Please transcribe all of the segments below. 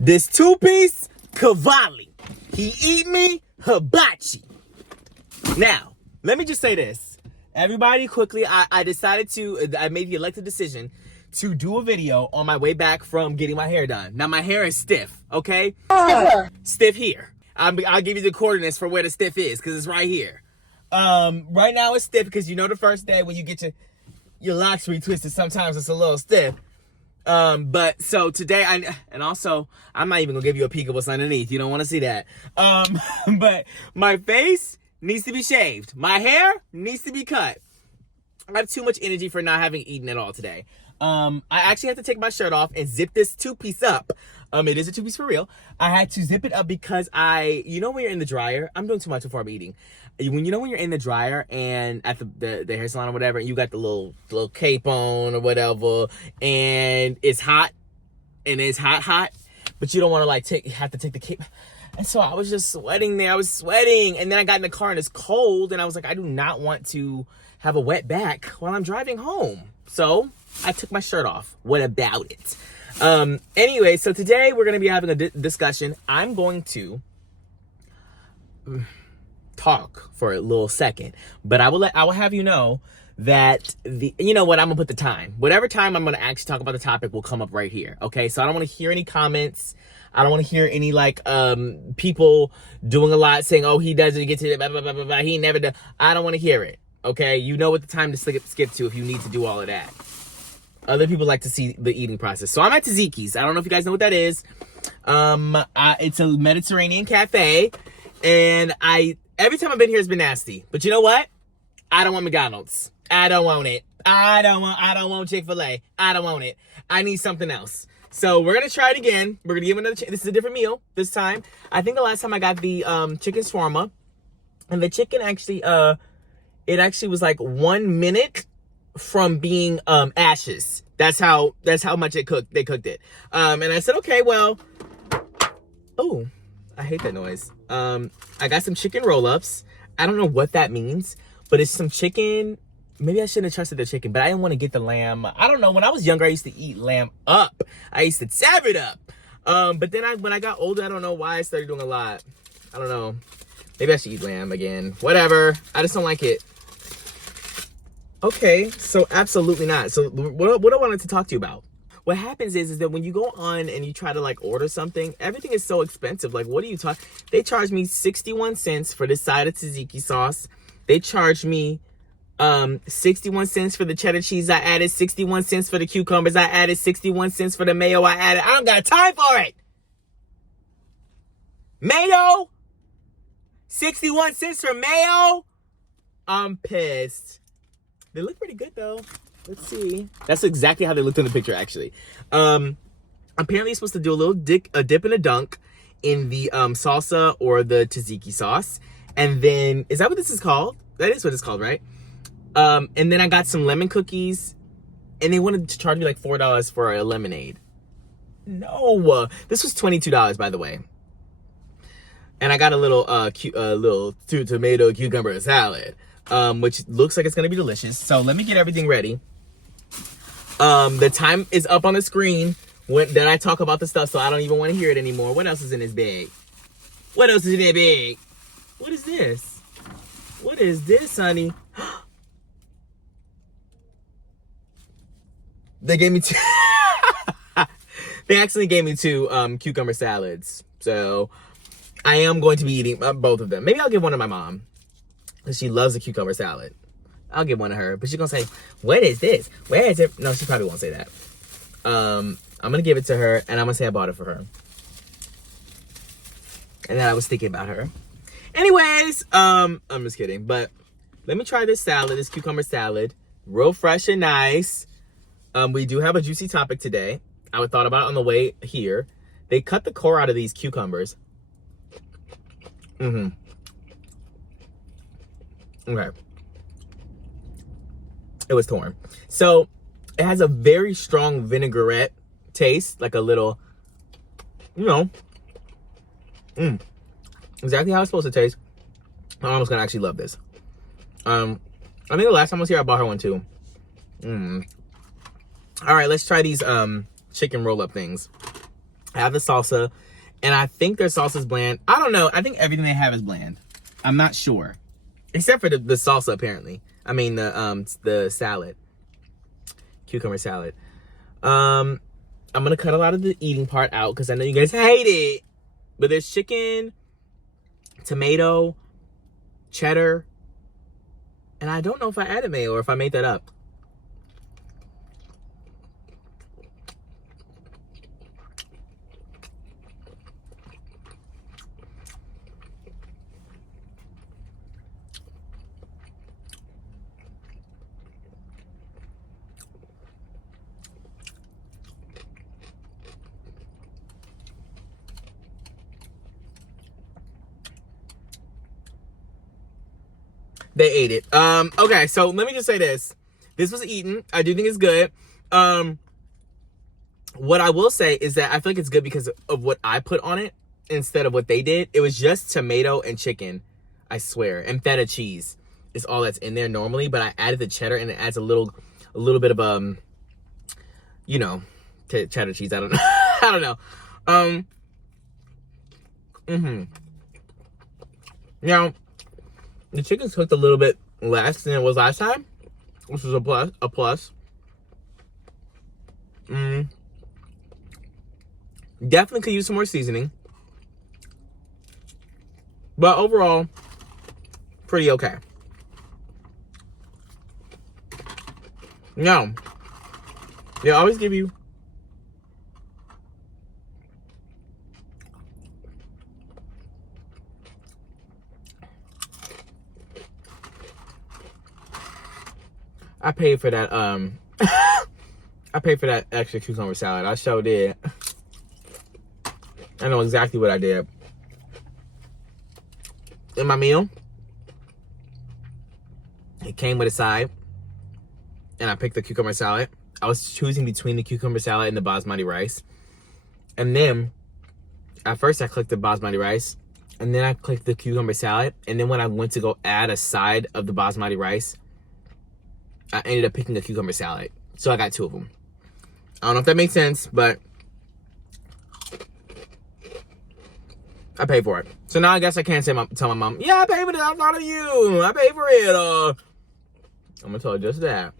This two-piece cavalli. He eat me hibachi. Now, let me just say this. Everybody quickly, I made the elected decision to do a video on my way back from getting my hair done. Now, my hair is stiff, okay? Stiff here. I'll give you the coordinates for where the stiff is, because it's right here. Right now it's stiff because you know the first day when you get your locks retwisted, sometimes it's a little stiff. But so today I'm not even gonna give you a peek of what's underneath. You don't want to see that. But my face needs to be shaved. My hair needs to be cut. I have too much energy for not having eaten at all today. I actually had to take my shirt off and zip this two-piece up. It is a two-piece for real. I had to zip it up because you know when you're in the dryer, I'm doing too much before I'm eating. When you're in the dryer and at the hair salon or whatever, and you got the little cape on or whatever, and it's hot, and it's hot, but you don't want to have to take the cape. And so I was just sweating there. I was sweating, and then I got in the car and it's cold, and I was like, I do not want to have a wet back while I'm driving home. So I took my shirt off. What about it? Anyway, so today we're going to be having a discussion. I'm going to talk for a little second, but I will have you know that you know what, I'm gonna put the time. Whatever time I'm gonna actually talk about the topic will come up right here. Okay, so I don't want to hear any comments. I don't want to hear any people doing a lot saying, oh, he doesn't get to blah, blah, blah, blah, blah. He never does. I don't want to hear it. Okay, you know what the time to skip to if you need to do all of that. Other people like to see the eating process. So I'm at Tzatziki's. I don't know if you guys know what that is. It's a Mediterranean cafe, and every time I've been here, it's been nasty. But you know what? I don't want McDonald's. I don't want it. I don't want Chick-fil-A. I don't want it. I need something else. So we're gonna try it again. We're gonna give another chance. This is a different meal this time. I think the last time I got the chicken shawarma, and the chicken actually it actually was like 1 minute from being ashes. That's how much they cooked it. And I said, okay, well, oh, I hate that noise. I got some chicken roll-ups. I don't know what that means, but it's some chicken. Maybe I shouldn't have trusted the chicken, but I didn't want to get the lamb. I don't know. When I was younger, I used to eat lamb up. I used to tear it up. But then when I got older, I don't know why I started doing a lot. I don't know. Maybe I should eat lamb again. Whatever. I just don't like it. Okay, so absolutely not. So what I wanted to talk to you about. What happens is that when you go on and you try to order something, everything is so expensive. Like, what are you talking? They charge me 61 cents for this side of tzatziki sauce. They charge me 61 cents for the cheddar cheese I added, 61 cents for the cucumbers I added, 61 cents for the mayo I added. I don't got time for it. Mayo? 61 cents for mayo? I'm pissed. They look pretty good though. Let's see. That's exactly how they looked in the picture, actually. Apparently, you're supposed to do a little dip and a dunk in the salsa or the tzatziki sauce. And then, is that what this is called? That is what it's called, right? And then I got some lemon cookies. And they wanted to charge me like $4 for a lemonade. No. This was $22, by the way. And I got a little tomato cucumber salad. Which looks like it's going to be delicious. So let me get everything ready. The time is up on the screen then I talk about the stuff, so I don't even want to hear it anymore. What else is in this bag? What else is in that bag? What is this? What is this, honey? They gave me two. They actually gave me two cucumber salads. So I am going to be eating both of them. Maybe I'll give one to my mom, because she loves a cucumber salad. I'll give one to her, but she's going to say, what is this? Where is it? No, she probably won't say that. I'm going to give it to her, and I'm going to say I bought it for her. And then I was thinking about her. Anyways, I'm just kidding. But let me try this salad, this cucumber salad. Real fresh and nice. We do have a juicy topic today. I thought about it on the way here. They cut the core out of these cucumbers. Okay. It was torn. So it has a very strong vinaigrette taste, like a little, exactly how it's supposed to taste. My mom's gonna actually love this. I think the last time I was here, I bought her one too. All right, let's try these chicken roll-up things. I have the salsa, and I think their salsa's bland. I don't know. I think everything they have is bland. I'm not sure, except for the salsa apparently. I mean the salad, cucumber salad. I'm gonna cut a lot of the eating part out because I know you guys hate it. But there's chicken, tomato, cheddar, and I don't know if I added mayo or if I made that up. They ate it. Okay, so let me just say this. This was eaten. I do think it's good. What I will say is that I feel like it's good because of what I put on it instead of what they did. It was just tomato and chicken, I swear. And feta cheese is all that's in there normally, but I added the cheddar and it adds a little bit of you know, cheddar cheese. I don't know. I don't know. Now, the chicken's cooked a little bit less than it was last time, which is a plus. Definitely could use some more seasoning. But overall, pretty okay. Now, they always give you I paid for that I paid for that extra cucumber salad. I sure did. I know exactly what I did. In my meal, it came with a side, and I picked the cucumber salad. I was choosing between the cucumber salad and the basmati rice. And then, at first I clicked the basmati rice, and then I clicked the cucumber salad, and then when I went to go add a side of the basmati rice, I ended up picking the cucumber salad. So I got two of them. I don't know if that makes sense, but I paid for it. So now I guess I can't tell my mom, yeah, I paid for this. I'm proud of you. I paid for it. I'm going to tell her just that.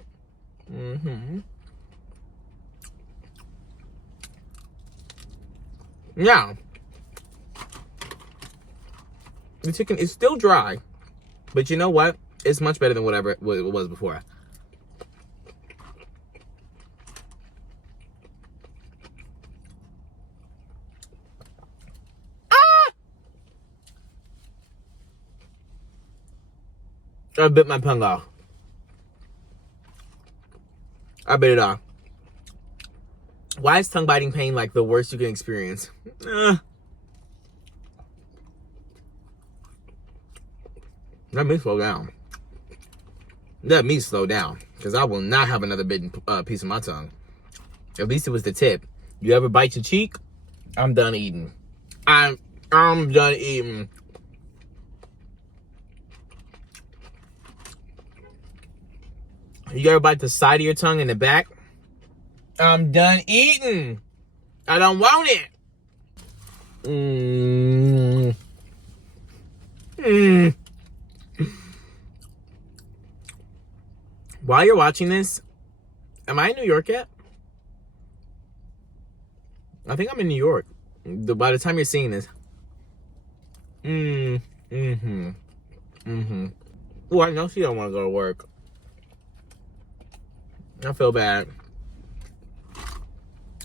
Now, the chicken is still dry, but you know what? It's much better than whatever it was before. I bit my tongue off. I bit it off. Why is tongue biting pain like the worst you can experience? Let me slow down. Let me slow down. Because I will not have another bitten piece of my tongue. At least it was the tip. You ever bite your cheek? I'm done eating. I'm done eating. You ever bite the side of your tongue in the back? I'm done eating. I don't want it. While you're watching this, am I in New York yet? I think I'm in New York. By the time you're seeing this. Oh, I know she don't want to go to work. I feel bad.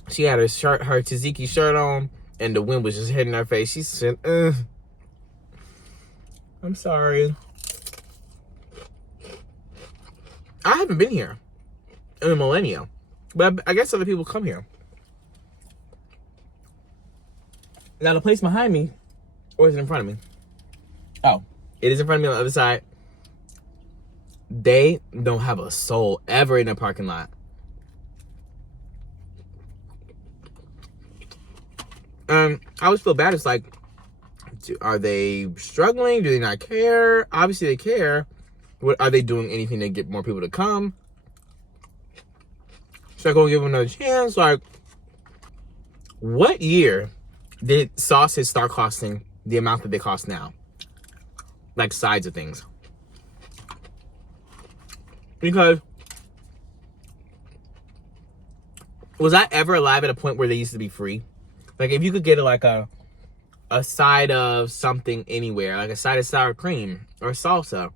She had her tzatziki shirt on, and the wind was just hitting her face. She said, I'm sorry. I haven't been here in a millennia, but I guess other people come here. Now, the place behind me, or is it in front of me? Oh, it is in front of me on the other side. They don't have a soul ever in the parking lot. I always feel bad. It's like, are they struggling? Do they not care? Obviously they care. What are they doing? Anything to get more people to come? Should I go and give them another chance? Like, What year did sauces start costing the amount that they cost now? Like sides of things. Because was I ever alive at a point where they used to be free? Like if you could get a side of something anywhere, like a side of sour cream or salsa,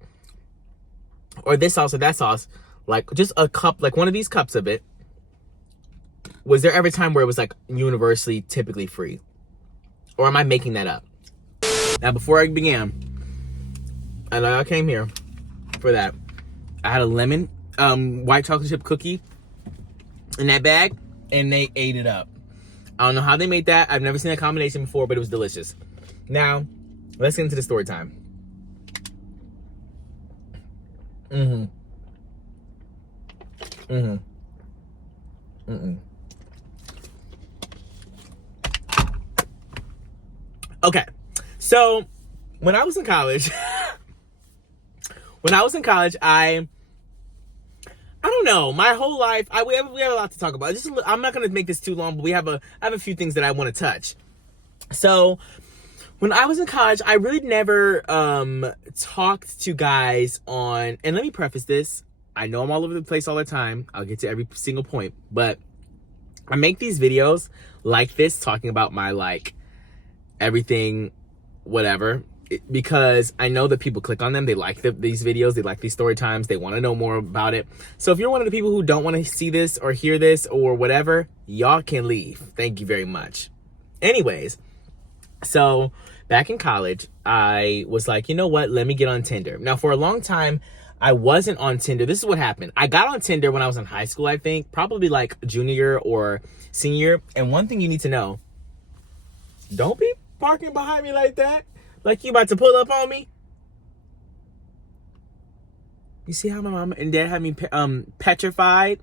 or this sauce or that sauce, like just a cup, like one of these cups of it. Was there ever a time where it was like universally typically free? Or am I making that up? Now before I began, I know I came here for that. I had a lemon white chocolate chip cookie in that bag, and they ate it up. I don't know how they made that. I've never seen that combination before, but it was delicious. Now, let's get into the story time. Okay, so when I was in college, I don't know, my whole life, we have a lot to talk about. I'm not gonna make this too long, but I have a few things that I want to touch. So when I was in college, I really never talked to guys on, and let me preface this, I know I'm all over the place all the time. I'll get to every single point, but I make these videos like this, talking about my like everything, whatever, because I know that people click on them. They like these videos. They like these story times. They want to know more about it. So if you're one of the people who don't want to see this or hear this or whatever, y'all can leave. Thank you very much. Anyways, so back in college, I was like, you know what? Let me get on Tinder. Now, for a long time, I wasn't on Tinder. This is what happened. I got on Tinder when I was in high school, I think, probably like junior or senior. And one thing you need to know, don't be parking behind me like that. Like you about to pull up on me. You see how my mom and dad had me petrified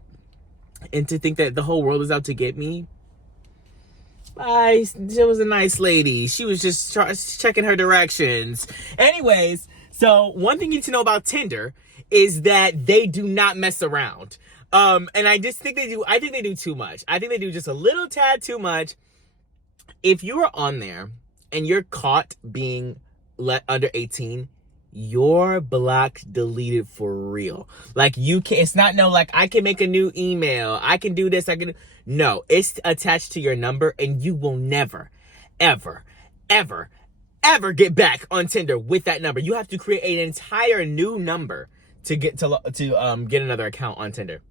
and to think that the whole world is out to get me? She was a nice lady. She was just checking her directions. Anyways, so one thing you need to know about Tinder is that they do not mess around. And I just think they do. I think they do too much. I think they do just a little tad too much. If you are on there and you're caught being under 18, you're blocked, deleted for real. Like you can, it's not no like I can make a new email, I can do this, no, it's attached to your number, and you will never, ever, ever, ever get back on Tinder with that number. You have to create an entire new number to get another account on Tinder.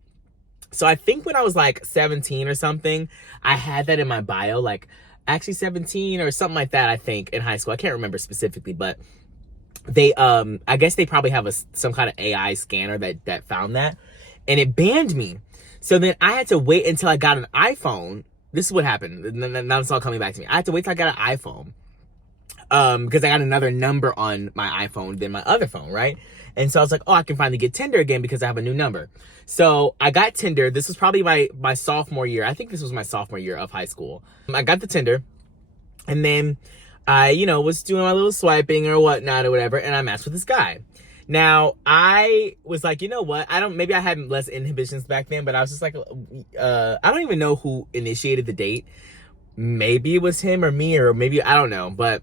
So I think when I was like 17 or something, I had that in my bio, like actually 17 or something like that, I think, in high school. I can't remember specifically, but they I guess they probably have some kind of AI scanner that found that, and it banned me. So then I had to wait until I got an iPhone. This is what happened. Now it's all coming back to me. I had to wait till I got an iPhone because I got another number on my iPhone than my other phone, right? And so I was like, oh, I can finally get Tinder again because I have a new number. So I got Tinder. This was probably my sophomore year. I think this was my sophomore year of high school. I got the Tinder, and then I, was doing my little swiping or whatnot or whatever, and I matched with this guy. Now, I was like, you know what? Maybe I had less inhibitions back then, but I was just like, I don't even know who initiated the date. Maybe it was him or me, or maybe, I don't know, but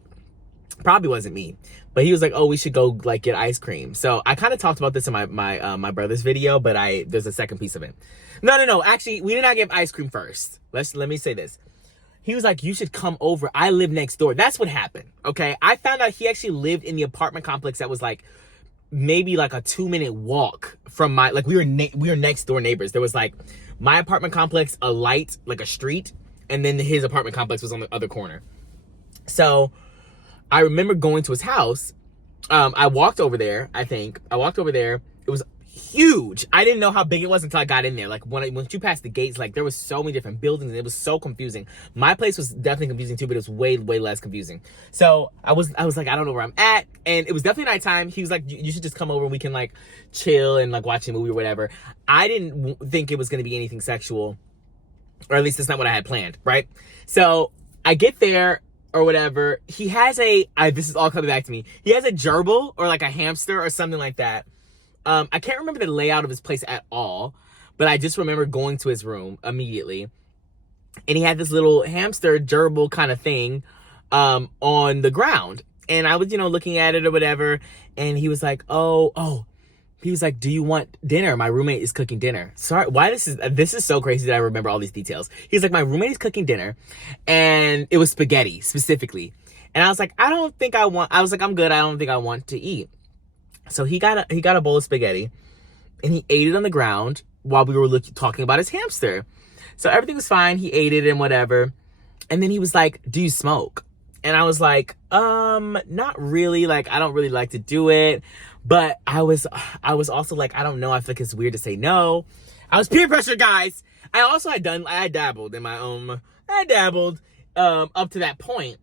probably wasn't me. But he was like, oh, we should go like get ice cream. So I kind of talked about this in my brother's video, but there's a second piece of it. No. Actually, we did not get ice cream first. Let me say this. He was like, you should come over. I live next door. That's what happened. Okay. I found out he actually lived in the apartment complex that was like maybe like a 2-minute walk from we were next door neighbors. There was like my apartment complex, a light, like a street, and then his apartment complex was on the other corner. So I remember going to his house. I walked over there, It was huge. I didn't know how big it was until I got in there. Like once you passed the gates, like there was so many different buildings, and it was so confusing. My place was definitely confusing too, but it was way, way less confusing. So I was like, I don't know where I'm at. And it was definitely nighttime. He was like, you should just come over and we can like chill and like watch a movie or whatever. I didn't think it was going to be anything sexual, or at least that's not what I had planned, right? So I get there or whatever. He has this is all coming back to me. He has a gerbil or like a hamster or something like that. I can't remember the layout of his place at all, but I just remember going to his room immediately. and he had this little hamster gerbil kind of thing on the ground. And I was, looking at it or whatever. And he was like, he was like, do you want dinner? My roommate is cooking dinner. Sorry, why this is so crazy that I remember all these details. He's like, my roommate is cooking dinner, and it was spaghetti specifically. And I was like, I was like, I'm good. I don't think I want to eat. So he got a bowl of spaghetti, and he ate it on the ground while we were talking about his hamster. So everything was fine. He ate it and whatever. And then he was like, do you smoke? And I was like, not really. Like, I don't really like to do it. But I was also like, I don't know. I feel like it's weird to say no. I was peer pressure, guys. I dabbled in my own, up to that point,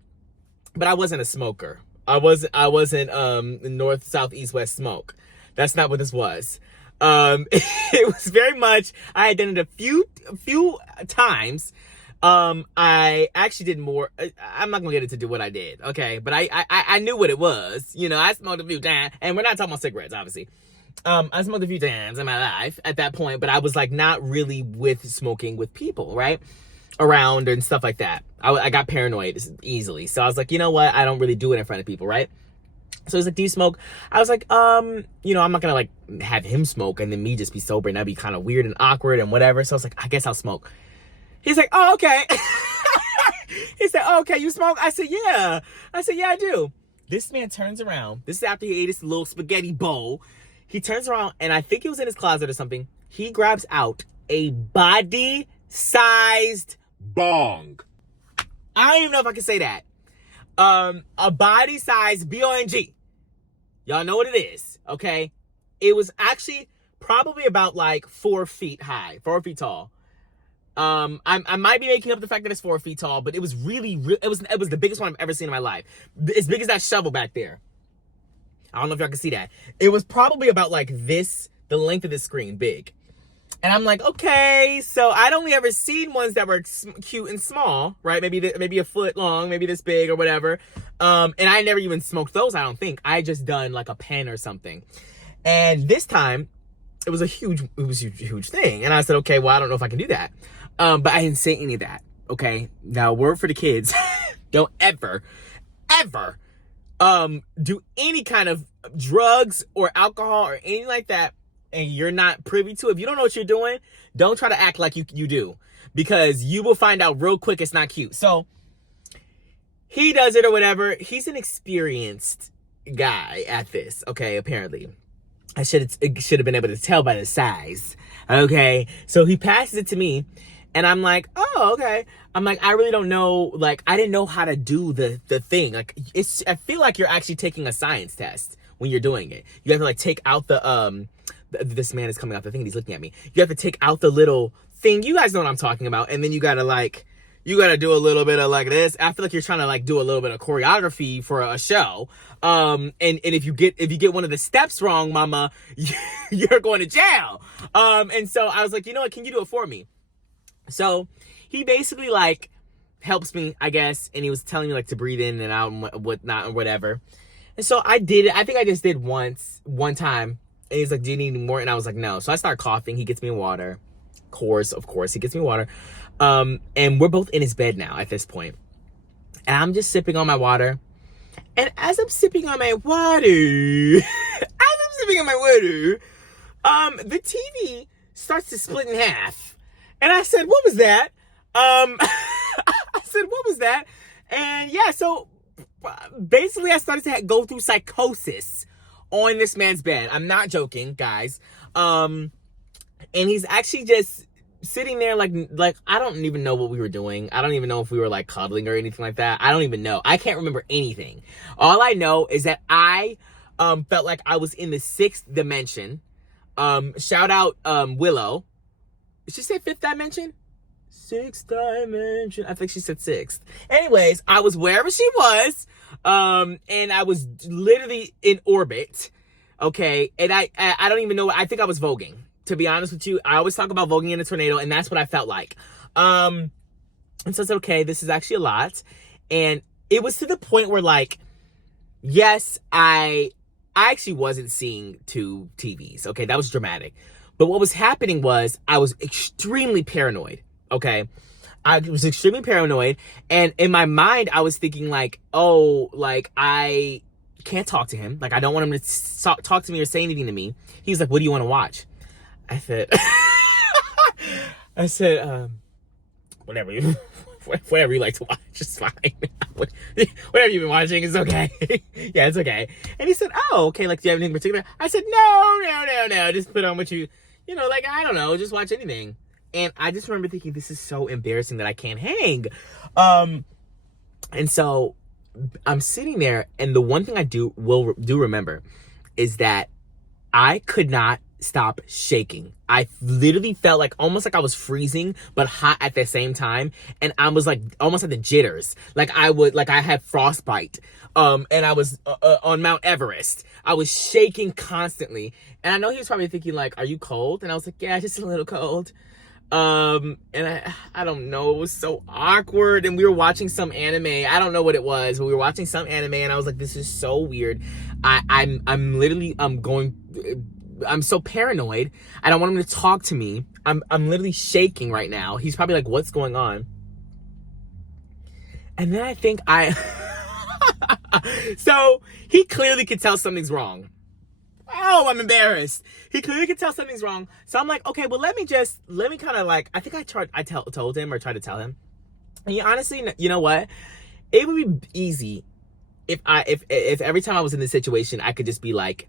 but I wasn't a smoker. I wasn't north, south, east, west smoke. That's not what this was. It was very much, I had done it a few times. I actually did more. I'm not gonna get into what I did, okay? But I knew what it was. I smoked a few times, and we're not talking about cigarettes, obviously. I smoked a few times in my life at that point, but I was like not really with smoking with people, right? Around and stuff like that. I got paranoid easily. So I was like, you know what? I don't really do it in front of people, right? So he's like, do you smoke? I was like, I'm not gonna like have him smoke and then me just be sober, and that'd be kind of weird and awkward and whatever. So I was like, I guess I'll smoke. He's like, oh, okay. He said, oh, okay, you smoke? I said, yeah. I do. This man turns around. This is after he ate his little spaghetti bowl. He turns around, and I think it was in his closet or something. He grabs out a body-sized bong. I don't even know if I can say that. A body-sized B-O-N-G. Y'all know what it is, okay? It was actually probably about like 4 feet high, 4 feet tall. I might be making up the fact that it's 4 feet tall, but it was it was the biggest one I've ever seen in my life. As big as that shovel back there. I don't know if y'all can see that. It was probably about like this, the length of the screen, big. And I'm like, okay, so I'd only ever seen ones that were cute and small, right? Maybe a foot long, maybe this big or whatever. And I never even smoked those, I don't think. I just done like a pen or something. And this time, it was a huge thing. And I said, okay, well, I don't know if I can do that. But I didn't say any of that, okay? Now, word for the kids, don't ever do any kind of drugs or alcohol or anything like that, and you're not privy to it. If you don't know what you're doing, don't try to act like you do, because you will find out real quick it's not cute. So he does it or whatever. He's an experienced guy at this, okay, apparently. I should have been able to tell by the size, okay? So he passes it to me, and I'm like, oh, okay. I'm like, I really don't know. Like, I didn't know how to do the thing. Like, I feel like you're actually taking a science test when you're doing it. You have to like take out this man is coming out the thing and he's looking at me. You have to take out the little thing. You guys know what I'm talking about. And then you gotta do a little bit of like this. I feel like you're trying to like do a little bit of choreography for a show. And if you get one of the steps wrong, mama, you're going to jail. And so I was like, you know what? Can you do it for me? So he basically like helps me, I guess. And he was telling me like to breathe in and out and whatnot and whatever. And so I did it. I think I just did one time. And he's like, do you need any more? And I was like, no. So I start coughing. He gets me water. Of course, he gets me water. And we're both in his bed now at this point. And I'm just sipping on my water. And as I'm sipping on my water, the TV starts to split in half. And I said, what was that? And yeah, so basically I started to go through psychosis on this man's bed. I'm not joking, guys. And he's actually just sitting there like I don't even know what we were doing. I don't even know if we were like cuddling or anything like that. I don't even know. I can't remember anything. All I know is that I felt like I was in the 6th dimension. Shout out Willow. Did she say 5th dimension? 6th dimension. I think she said 6th. Anyways, I was wherever she was. And I was literally in orbit. Okay. And I don't even know. I think I was voguing. To be honest with you, I always talk about voguing in a tornado, and that's what I felt like. And so I said, okay, this is actually a lot. And it was to the point where like, yes, I actually wasn't seeing 2 TVs. Okay. That was dramatic. But what was happening was I was extremely paranoid. Okay. I was extremely paranoid. And in my mind, I was thinking like, oh, like I can't talk to him. Like I don't want him to talk to me or say anything to me. He's like, what do you want to watch? I said, whatever you like to watch, it's fine. Whatever you've been watching is okay. Yeah, it's okay. And he said, oh, okay, like, do you have anything in particular? I said, no, just put on what you know, like, I don't know, just watch anything. And I just remember thinking, this is so embarrassing that I can't hang. And so I'm sitting there, and the one thing I do remember is that I could not stop shaking. I literally felt like almost like I was freezing but hot at the same time, and I was like almost at the jitters, like I had frostbite, and I was on Mount Everest. I was shaking constantly, and I know he was probably thinking like, are you cold? And I was like, yeah, just a little cold. And I don't know, it was so awkward, and we were watching some anime. I don't know what it was, but we were watching some anime, and I was like, this is so weird. I'm so paranoid. I don't want him to talk to me. I'm literally shaking right now. He's probably like, what's going on? And then I think so he clearly could tell something's wrong. Oh, I'm embarrassed. He clearly could tell something's wrong. So I'm like, okay, well, let me kind of like, I think I told him or tried to tell him. And honestly, you know what? It would be easy if every time I was in this situation, I could just be like,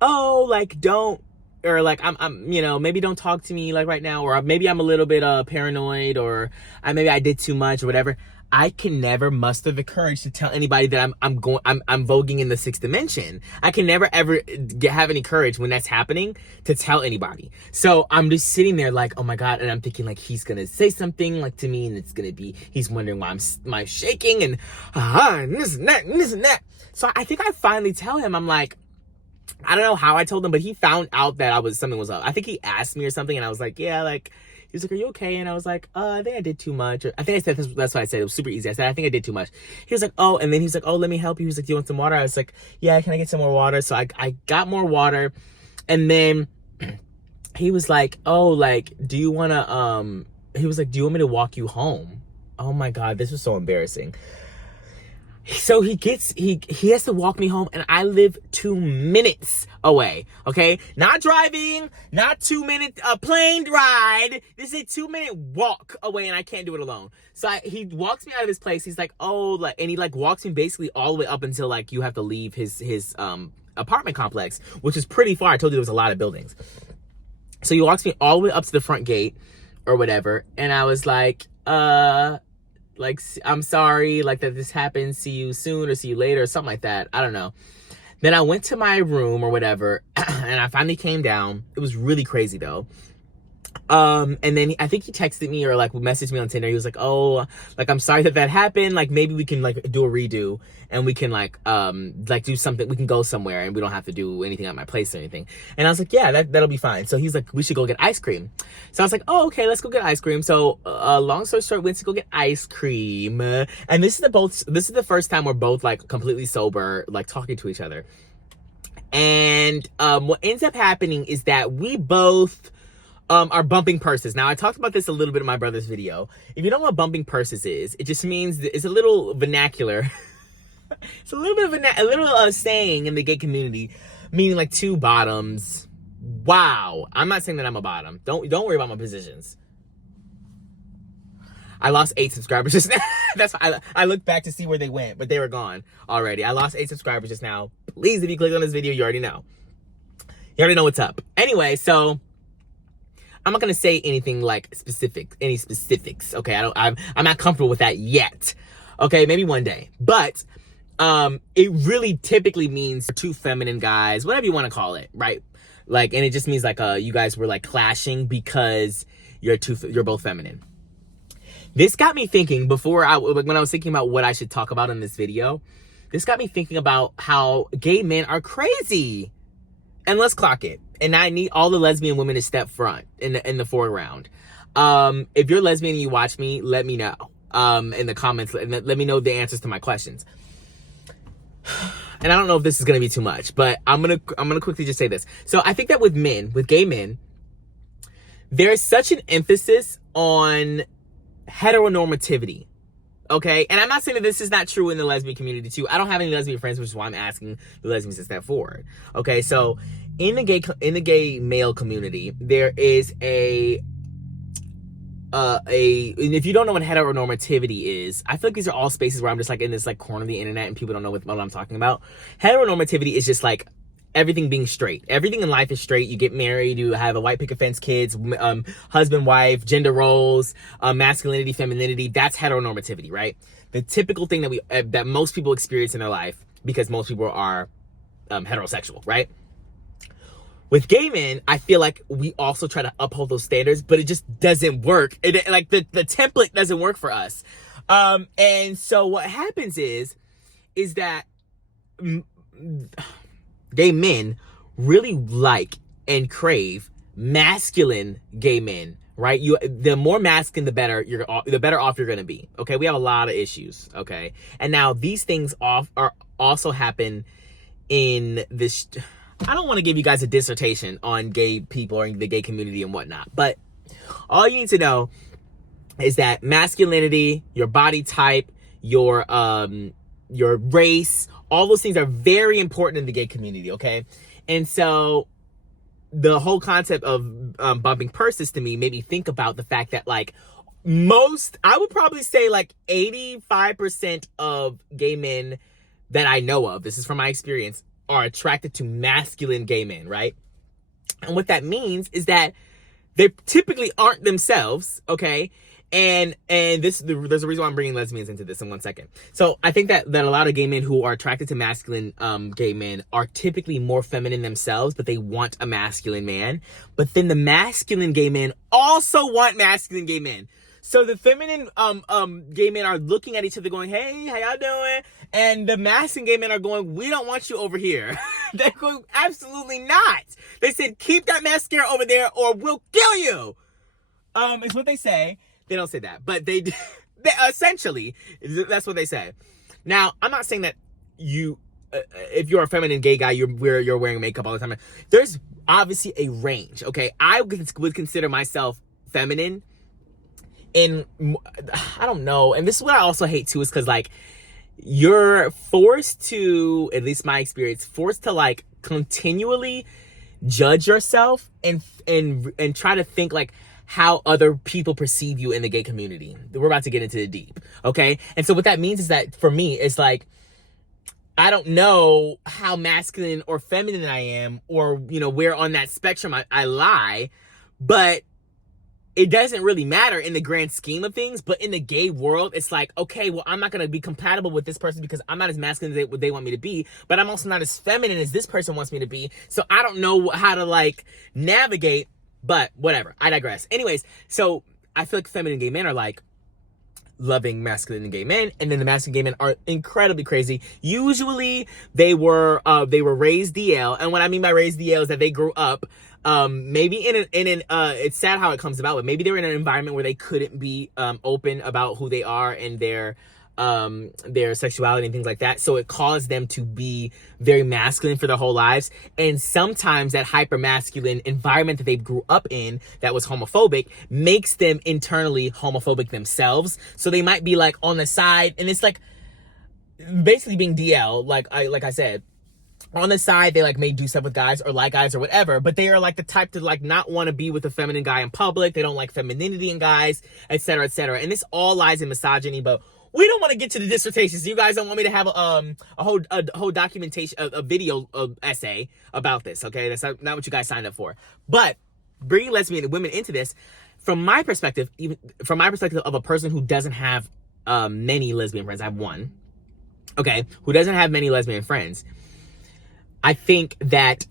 oh, like, don't, or like, I'm, you know, maybe don't talk to me like right now, or maybe I'm a little bit paranoid, or maybe I did too much or whatever. I can never muster the courage to tell anybody that I'm voguing in the sixth dimension. I can never ever have any courage when that's happening to tell anybody. So I'm just sitting there like, oh my God. And I'm thinking like, he's going to say something like to me, and it's going to be, he's wondering why I'm shaking and this and that and this and that. So I think I finally tell him, I'm like, I don't know how I told him, but he found out that something was up. I think he asked me or something, and I was like, yeah, like, he was like, are you okay? And I was like, I think I did too much. I think I said, that's what I said. It was super easy. I said, I think I did too much. He was like, oh, and then he's like, oh, let me help you. He was like, do you want some water? I was like, yeah, can I get some more water? So I got more water. And then he was like, oh, like, do you want to, he was like, do you want me to walk you home? Oh my God, this was so embarrassing. So he has to walk me home, and I live 2 minutes away, okay? Not driving, not 2 minute plane ride. This is a 2-minute walk away, and I can't do it alone. So he walks me out of his place. He's like, oh, like, and he like walks me basically all the way up until like you have to leave his apartment complex, which is pretty far. I told you there was a lot of buildings. So he walks me all the way up to the front gate or whatever, and I was like, like, I'm sorry, like, that this happened. See you soon, or see you later, or something like that. I don't know. Then I went to my room or whatever, and I finally came down. It was really crazy, though. And then I think he texted me or like messaged me on Tinder. He was like, oh, like, I'm sorry that happened. Like, maybe we can like do a redo, and we can like do something. We can go somewhere, and we don't have to do anything at my place or anything. And I was like, yeah, that'll be fine. So he's like, we should go get ice cream. So I was like, oh, okay, let's go get ice cream. So long story short, went to go get ice cream. And this is the first time we're both like completely sober, like talking to each other. And what ends up happening is that we both are bumping purses. Now, I talked about this a little bit in my brother's video. If you don't know what bumping purses is, it just means it's a little vernacular. It's a little bit of a little saying in the gay community, meaning like two bottoms. Wow. I'm not saying that I'm a bottom. Don't worry about my positions. I lost 8 subscribers just now. That's why I looked back to see where they went, but they were gone already. I lost 8 subscribers just now. Please, if you click on this video, you already know. You already know what's up. Anyway, so I'm not gonna say anything like any specifics. Okay, I'm not comfortable with that yet. Okay, maybe one day. But it really typically means two feminine guys, whatever you want to call it, right? Like, and it just means like you guys were like clashing because you're both feminine. This got me thinking when I was thinking about what I should talk about in this video. This got me thinking about how gay men are crazy. And let's clock it. And I need all the lesbian women to step front in the foreground. If you're lesbian and you watch me, let me know in the comments. Let me know the answers to my questions. And I don't know if this is gonna be too much, but I'm gonna quickly just say this. So I think that with gay men, there's such an emphasis on heteronormativity. Okay, and I'm not saying that this is not true in the lesbian community too. I don't have any lesbian friends, which is why I'm asking the lesbians to step forward. Okay, so in the gay male community, there is and if you don't know what heteronormativity is, I feel like these are all spaces where I'm just like in this like corner of the internet and people don't know what I'm talking about. Heteronormativity is just like everything being straight. Everything in life is straight. You get married, you have a white picket fence, kids, husband, wife, gender roles, masculinity, femininity. That's heteronormativity, right? The typical thing that most people experience in their life, because most people are heterosexual, right? With gay men, I feel like we also try to uphold those standards, but it just doesn't work. Like the template doesn't work for us. And so what happens is that gay men really like and crave masculine gay men, right? The more masculine, the better off you're gonna be. Okay, we have a lot of issues. Okay, and now these things also happen in this. I don't want to give you guys a dissertation on gay people or the gay community and whatnot, but all you need to know is that masculinity, your body type, your race, all those things are very important in the gay community, okay? And so the whole concept of bumping purses to me made me think about the fact that like I would probably say like 85% of gay men that I know of, this is from my experience, are attracted to masculine gay men, right? And what that means is that they typically aren't themselves, okay? And there's a reason why I'm bringing lesbians into this in 1 second. So I think that a lot of gay men who are attracted to masculine gay men are typically more feminine themselves, but they want a masculine man. But then the masculine gay men also want masculine gay men. So the feminine gay men are looking at each other going, hey, how y'all doing? And the masculine gay men are going, we don't want you over here. They're going, absolutely not. They said, keep that mascara over there or we'll kill you. Is what they say. They don't say that, but they essentially, that's what they say. Now, I'm not saying that if you're a feminine gay guy, you're wearing makeup all the time. There's obviously a range, okay? I would consider myself feminine. And I don't know. And this is what I also hate too, is because like you're forced to, at least my experience, forced to like continually judge yourself and try to think like how other people perceive you in the gay community. We're about to get into the deep, okay? And so what that means is that for me, it's like I don't know how masculine or feminine I am, or where on that spectrum I lie, but it doesn't really matter in the grand scheme of things. But in the gay world, it's like, okay, well, I'm not going to be compatible with this person because I'm not as masculine as they want me to be, but I'm also not as feminine as this person wants me to be. So I don't know how to like navigate, but whatever. I digress. Anyways, so I feel like feminine gay men are like loving masculine gay men, and then the masculine gay men are incredibly crazy. Usually they were raised DL, and what I mean by raised DL is that they grew up maybe in an it's sad how it comes about, but maybe they were in an environment where they couldn't be open about who they are and their sexuality and things like that. So it caused them to be very masculine for their whole lives. And sometimes that hyper masculine environment that they grew up in that was homophobic makes them internally homophobic themselves. So they might be like on the side, and it's like basically being DL, like I said, on the side, they like may do stuff with guys or like guys or whatever, but they are like the type to like not want to be with a feminine guy in public. They don't like femininity in guys, etc., etc. And this all lies in misogyny, but we don't want to get to the dissertations. You guys don't want me to have a whole documentation, a video essay about this, okay? That's not what you guys signed up for. But bringing lesbian women into this, from my perspective of a person who doesn't have many lesbian friends, I have one, okay, who doesn't have many lesbian friends, I think that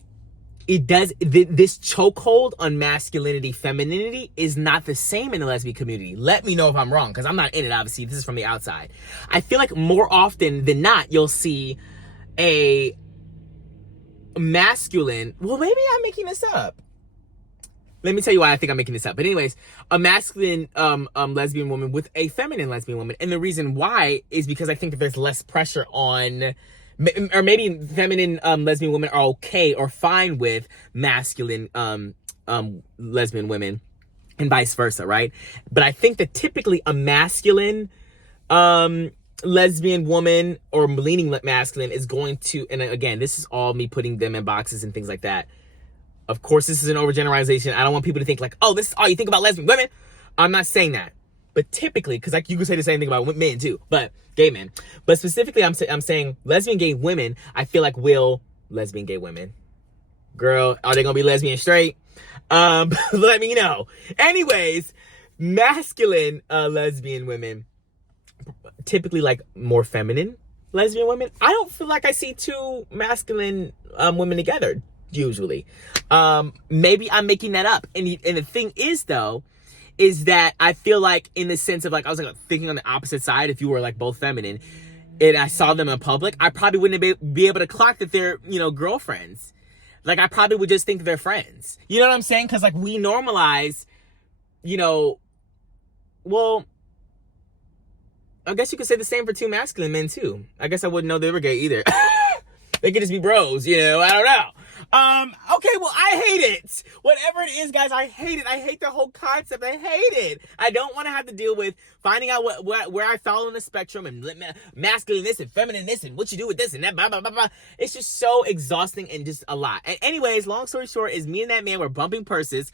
this chokehold on masculinity, femininity is not the same in the lesbian community. Let me know if I'm wrong, because I'm not in it, obviously. This is from the outside. I feel like more often than not, you'll see a masculine, well, maybe I'm making this up. Let me tell you why I think I'm making this up. But anyways, a masculine lesbian woman with a feminine lesbian woman. And the reason why is because I think that there's less pressure on, or maybe feminine lesbian women are okay or fine with masculine lesbian women, and vice versa, right? But I think that typically a masculine lesbian woman or leaning masculine is going to, and again, this is all me putting them in boxes and things like that. Of course, this is an overgeneralization. I don't want people to think like, oh, this is all you think about lesbian women. I'm not saying that. But typically, because like you can say the same thing about men too, but gay men. But specifically, I'm saying lesbian gay women, I feel like lesbian gay women. Girl, are they going to be lesbian straight? Let me know. Anyways, masculine lesbian women, typically like more feminine lesbian women. I don't feel like I see two masculine women together usually. Maybe I'm making that up. And the thing is though, is that I feel like in the sense of like, I was like thinking on the opposite side, if you were like both feminine and I saw them in public, I probably wouldn't be able to clock that they're, girlfriends. Like I probably would just think they're friends. You know what I'm saying? Cause like we normalize, well, I guess you could say the same for two masculine men too. I guess I wouldn't know they were gay either. They could just be bros, I don't know. Okay, well, I hate it. Whatever it is, guys, I hate it. I hate the whole concept. I hate it. I don't want to have to deal with finding out where I fall on the spectrum and masculine this and feminine this and what you do with this and that, blah, blah, blah, blah. It's just so exhausting and just a lot. And anyways, long story short is me and that man were bumping purses.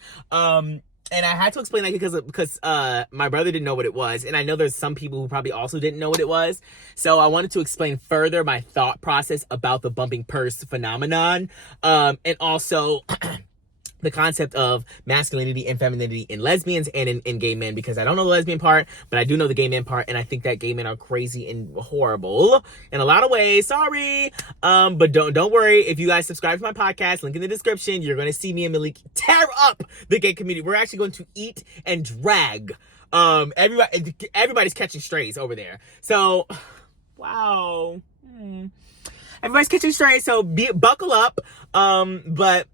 And I had to explain that because my brother didn't know what it was. And I know there's some people who probably also didn't know what it was. So I wanted to explain further my thought process about the bumping purse phenomenon. And also the concept of masculinity and femininity in lesbians and in gay men, because I don't know the lesbian part, but I do know the gay men part. And I think that gay men are crazy and horrible in a lot of ways. Sorry. But don't worry. If you guys subscribe to my podcast, link in the description, you're going to see me and Malik tear up the gay community. We're actually going to eat and drag. Everybody's catching strays over there. So, wow. Everybody's catching strays. So buckle up. But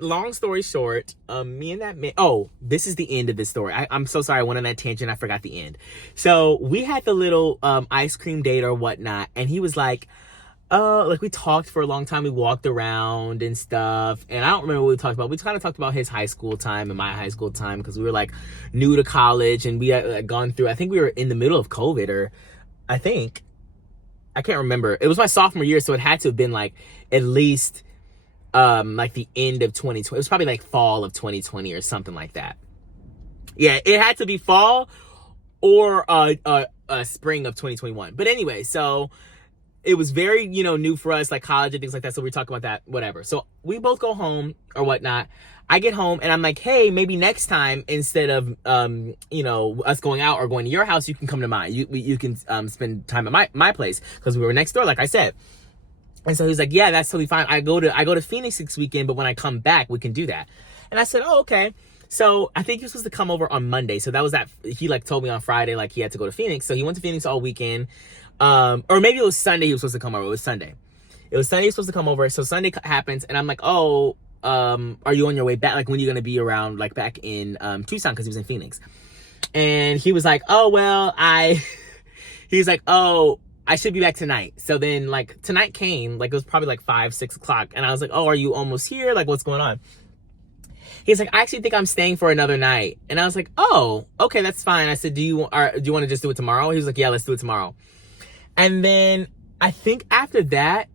long story short, me and that man, this is the end of this story. I'm so sorry I went on that tangent. I forgot the end. So we had the little ice cream date or whatnot, and he was like we talked for a long time. We walked around and stuff, and I don't remember what we talked about. We kind of talked about his high school time and my high school time, because we were like new to college, and we had gone through, I think we were in the middle of COVID, or I can't remember. It was my sophomore year, so it had to have been like at least like the end of 2020. It was probably like fall of 2020 or something like that. Yeah, it had to be fall or spring of 2021. But anyway, so it was very, new for us, like college and things like that. So we were talking about that, whatever. So we both go home or whatnot. I get home and I'm like, hey, maybe next time, instead of, us going out or going to your house, you can come to mine. You can spend time at my place, because we were next door, like I said. And so he's like, yeah, that's totally fine. I go to Phoenix this weekend, but when I come back, we can do that. And I said, oh, okay. So I think he was supposed to come over on Monday. So that was that. He like told me on Friday, like he had to go to Phoenix. So he went to Phoenix all weekend. Or maybe it was Sunday he was supposed to come over. It was Sunday. He was supposed to come over. So Sunday happens and I'm like, oh, are you on your way back? Like, when are you going to be around, like back in Tucson? Because he was in Phoenix. And he was like, oh, well, he's like, oh, I should be back tonight. So then like tonight came, like it was probably like 5-6 o'clock. And I was like, oh, are you almost here? Like, what's going on? He's like, I actually think I'm staying for another night. And I was like, oh, okay, that's fine. I said, do you want to just do it tomorrow? He was like, yeah, let's do it tomorrow. And then I think after that,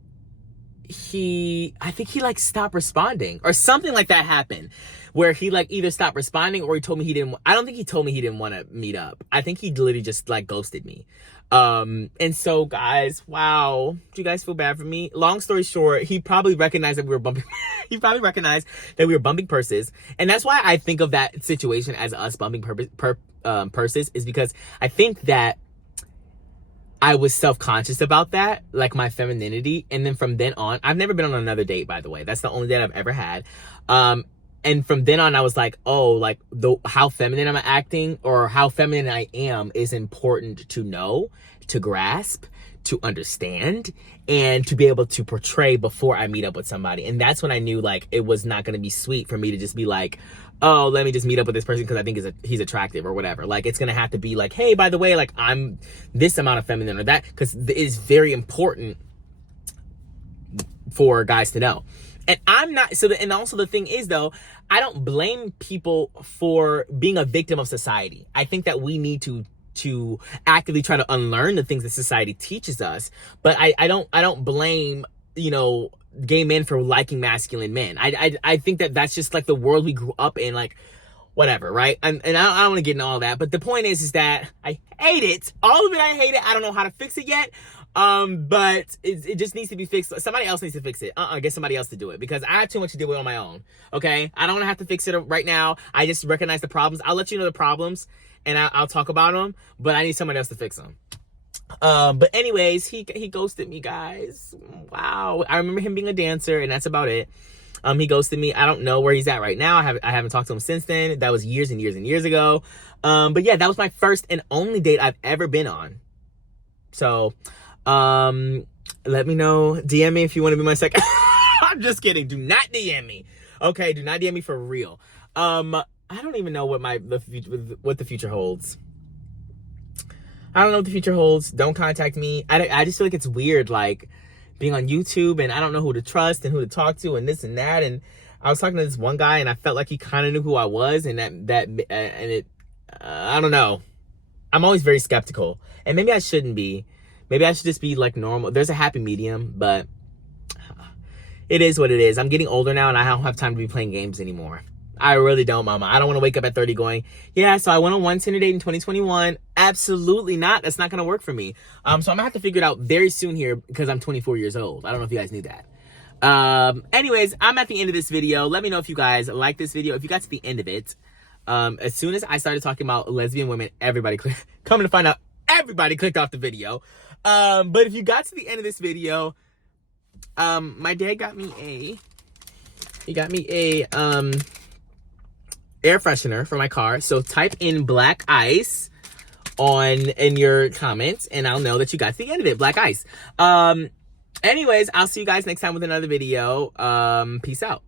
I think he like stopped responding or something like that happened, where he like either stopped responding or he told me he didn't. I don't think he told me he didn't want to meet up. I think he literally just like ghosted me. And so guys, wow, do you guys feel bad for me? Long story short, he probably recognized that we were bumping. He probably recognized that we were bumping purses, and that's why I think of that situation as us bumping purses, is because I think that I was self-conscious about that, like my femininity. And then from then on, I've never been on another date, by the way. That's the only date I've ever had. And from then on, I was like, oh, like how feminine I'm acting, or how feminine I am, is important to know, to grasp, to understand, and to be able to portray before I meet up with somebody. And that's when I knew like it was not going to be sweet for me to just be like, oh, let me just meet up with this person because I think he's attractive or whatever. Like, it's going to have to be like, hey, by the way, like I'm this amount of feminine or that, because it is very important for guys to know. And I'm not, and also the thing is though, I don't blame people for being a victim of society. I think that we need to actively try to unlearn the things that society teaches us. But I don't blame, gay men for liking masculine men. I think that that's just like the world we grew up in, like, whatever, right? And I don't want to get into all that, but the point is that I hate it. All of it, I hate it. I don't know how to fix it yet. But it just needs to be fixed. Somebody else needs to fix it. Get somebody else to do it, because I have too much to deal with on my own. Okay? I don't want to have to fix it right now. I just recognize the problems. I'll let you know the problems, and I'll talk about them, but I need somebody else to fix them. But anyways, he ghosted me, guys. Wow. I remember him being a dancer, and that's about it. He ghosted me. I don't know where he's at right now. I haven't talked to him since then. That was years and years and years ago. But yeah, that was my first and only date I've ever been on. So, let me know. DM me if you want to be my second. I'm just kidding. Do not DM me. Okay, do not DM me for real. I don't even know what the future holds. I don't know what the future holds. Don't contact me. I just feel like it's weird, like, being on YouTube, and I don't know who to trust and who to talk to and this and that. And I was talking to this one guy, and I felt like he kind of knew who I was, and I don't know. I'm always very skeptical, and maybe I shouldn't be. Maybe I should just be like normal. There's a happy medium, but it is what it is. I'm getting older now, and I don't have time to be playing games anymore. I really don't, mama. I don't want to wake up at 30 going, yeah, so I went on one Tinder date in 2021. Absolutely not. That's not going to work for me. So I'm going to have to figure it out very soon here, because I'm 24 years old. I don't know if you guys knew that. Anyways, I'm at the end of this video. Let me know if you guys like this video. If you got to the end of it, as soon as I started talking about lesbian women, everybody coming to find out, everybody clicked off the video. But if you got to the end of this video, my dad got me a air freshener for my car. So type in black ice in your comments, and I'll know that you got to the end of it. Black ice. Anyways, I'll see you guys next time with another video. Peace out.